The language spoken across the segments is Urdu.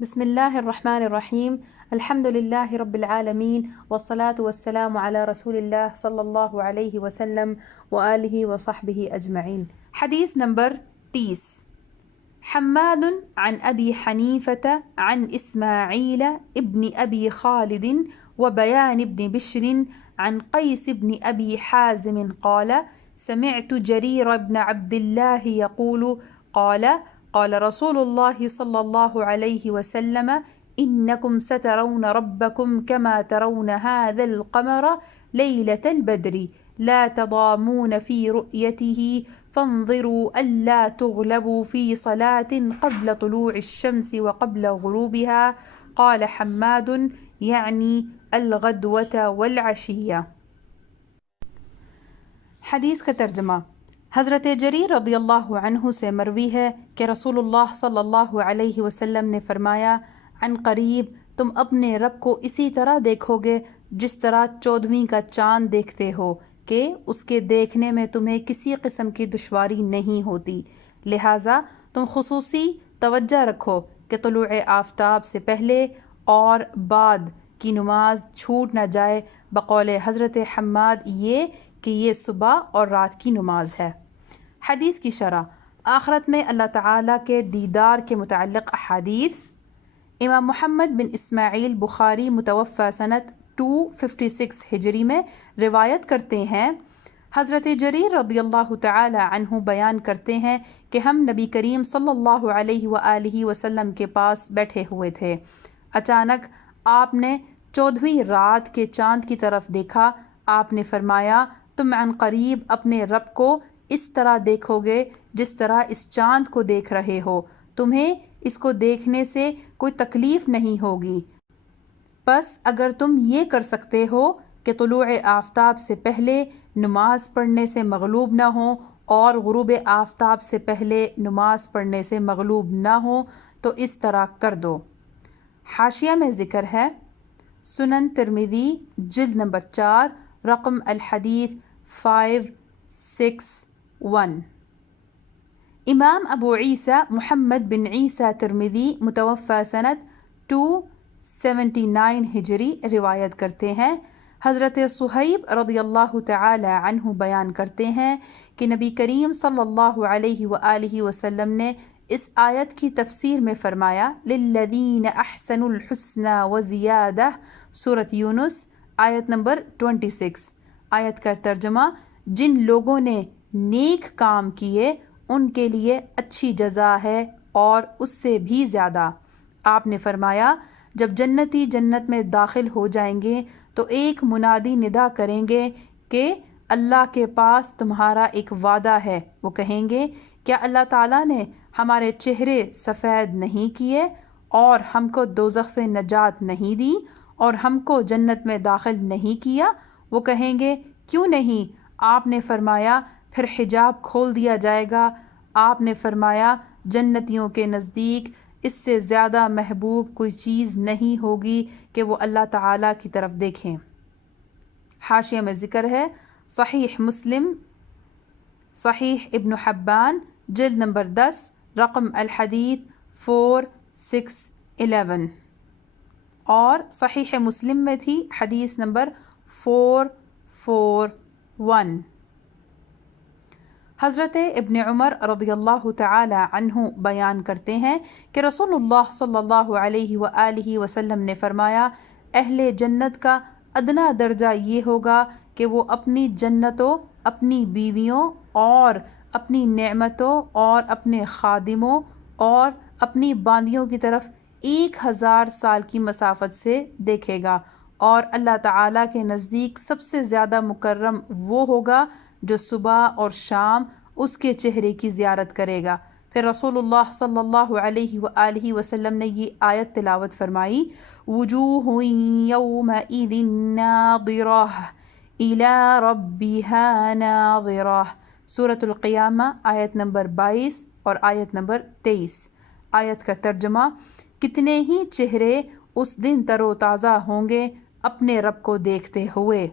بسم الله الرحمن الرحيم. الحمد لله رب العالمين والصلاة والسلام على رسول الله صلى الله عليه وسلم وآله وصحبه أجمعين. حديث نمبر 30. حماد عن أبي حنيفة عن إسماعيل ابن أبي خالد وبيان بن بشر عن قيس بن أبي حازم قال: سمعت جرير بن عبد الله يقول قال رسول الله صلى الله عليه وسلم: إنكم سترون ربكم كما ترون هذا القمر ليلة البدر لا تضامون في رؤيته فانظروا ألا تغلبوا في صلاة قبل طلوع الشمس وقبل غروبها. قال حماد: يعني الغدوة والعشية. حدیث کا ترجمہ۔ حضرت جریر رضی اللہ عنہ سے مروی ہے کہ رسول اللہ صلی اللہ علیہ وسلم نے فرمایا: عن قریب تم اپنے رب کو اسی طرح دیکھو گے جس طرح 14ویں کا چاند دیکھتے ہو کہ اس کے دیکھنے میں تمہیں کسی قسم کی دشواری نہیں ہوتی، لہٰذا تم خصوصی توجہ رکھو کہ طلوع آفتاب سے پہلے اور بعد کی نماز چھوٹ نہ جائے، بقول حضرت حماد یہ کہ یہ صبح اور رات کی نماز ہے۔ حدیث کی شرح۔ آخرت میں اللہ تعالیٰ کے دیدار کے متعلق احادیث۔ امام محمد بن اسماعیل بخاری متوفی سنت 256 ہجری میں روایت کرتے ہیں، حضرت جریر رضی اللہ تعالی عنہ بیان کرتے ہیں کہ ہم نبی کریم صلی اللہ علیہ وآلہ وسلم کے پاس بیٹھے ہوئے تھے، اچانک آپ نے 14ویں رات کے چاند کی طرف دیکھا۔ آپ نے فرمایا: تم عن قریب اپنے رب کو اس طرح دیکھو گے جس طرح اس چاند کو دیکھ رہے ہو، تمہیں اس کو دیکھنے سے کوئی تکلیف نہیں ہوگی۔ بس اگر تم یہ کر سکتے ہو کہ طلوع آفتاب سے پہلے نماز پڑھنے سے مغلوب نہ ہو اور غروب آفتاب سے پہلے نماز پڑھنے سے مغلوب نہ ہو تو اس طرح کر دو۔ حاشیہ میں ذکر ہے: سنن ترمذی جلد نمبر 4 رقم الحدیث 561۔ امام ابو عیسیٰ محمد بن عیسیٰ ترمذی متوفی سنت 279 ہجری روایت کرتے ہیں، حضرت صہیب رضی اللہ تعالی عنہ بیان کرتے ہیں کہ نبی کریم صلی اللہ علیہ وآلہ وسلم نے اس آیت کی تفسیر میں فرمایا: للذین احسنوا الحسنى وزیادہ، سورۃ یونس آیت نمبر 26۔ آیت کا ترجمہ: جن لوگوں نے نیک کام کیے ان کے لیے اچھی جزا ہے اور اس سے بھی زیادہ۔ آپ نے فرمایا: جب جنتی جنت میں داخل ہو جائیں گے تو ایک منادی ندا کریں گے کہ اللہ کے پاس تمہارا ایک وعدہ ہے۔ وہ کہیں گے: کیا اللہ تعالیٰ نے ہمارے چہرے سفید نہیں کیے اور ہم کو دوزخ سے نجات نہیں دی اور ہم کو جنت میں داخل نہیں کیا؟ وہ کہیں گے: کیوں نہیں؟ آپ نے فرمایا: پھر حجاب کھول دیا جائے گا۔ آپ نے فرمایا: جنتیوں کے نزدیک اس سے زیادہ محبوب کوئی چیز نہیں ہوگی کہ وہ اللہ تعالیٰ کی طرف دیکھیں۔ حاشیہ میں ذکر ہے: صحیح مسلم، صحیح ابن حبان جلد نمبر 10 رقم الحدیث 4611، اور صحیح مسلم میں تھی حدیث نمبر 441۔ حضرت ابن عمر رضی اللہ تعالی عنہ بیان کرتے ہیں کہ رسول اللہ صلی اللہ علیہ وآلہ وسلم نے فرمایا: اہل جنت کا ادنا درجہ یہ ہوگا کہ وہ اپنی جنتوں، اپنی بیویوں اور اپنی نعمتوں اور اپنے خادموں اور اپنی باندیوں کی طرف 1000 سال کی مسافت سے دیکھے گا، اور اللہ تعالیٰ کے نزدیک سب سے زیادہ مکرم وہ ہوگا جو صبح اور شام اس کے چہرے کی زیارت کرے گا۔ پھر رسول اللہ صلی اللہ علیہ وآلہ وسلم نے یہ آیت تلاوت فرمائی: وجوہ یومئذ ناظرہ الی ربها ناظرہ، سورۃ القیامہ آیت نمبر 22 اور آیت نمبر 23۔ آیت کا ترجمہ: کتنے ہی چہرے اس دن تر و تازہ ہوں گے اپنے رب کو دیکھتے ہوئے۔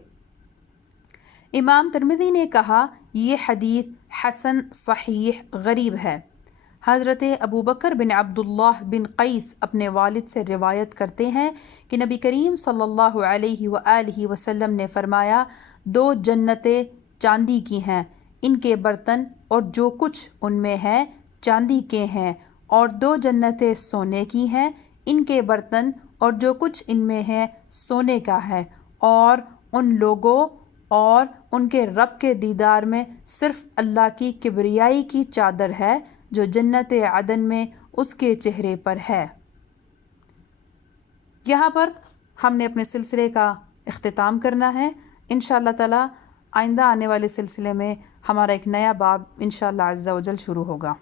امام ترمذی نے کہا: یہ حدیث حسن صحیح غریب ہے۔ حضرت ابو بکر بن عبداللہ بن قیس اپنے والد سے روایت کرتے ہیں کہ نبی کریم صلی اللہ علیہ وآلہ وسلم نے فرمایا، 2 جنتیں چاندی کی ہیں، ان کے برتن اور جو کچھ ان میں ہے چاندی کے ہیں، اور 2 جنتیں سونے کی ہیں، ان کے برتن اور جو کچھ ان میں ہے سونے کا ہے، اور ان لوگوں اور ان کے رب کے دیدار میں صرف اللہ کی کبریائی کی چادر ہے جو جنت عدن میں اس کے چہرے پر ہے۔ یہاں پر ہم نے اپنے سلسلے کا اختتام کرنا ہے۔ انشاءاللہ تعالی آئندہ آنے والے سلسلے میں ہمارا ایک نیا باب انشاءاللہ عز و جل شروع ہوگا۔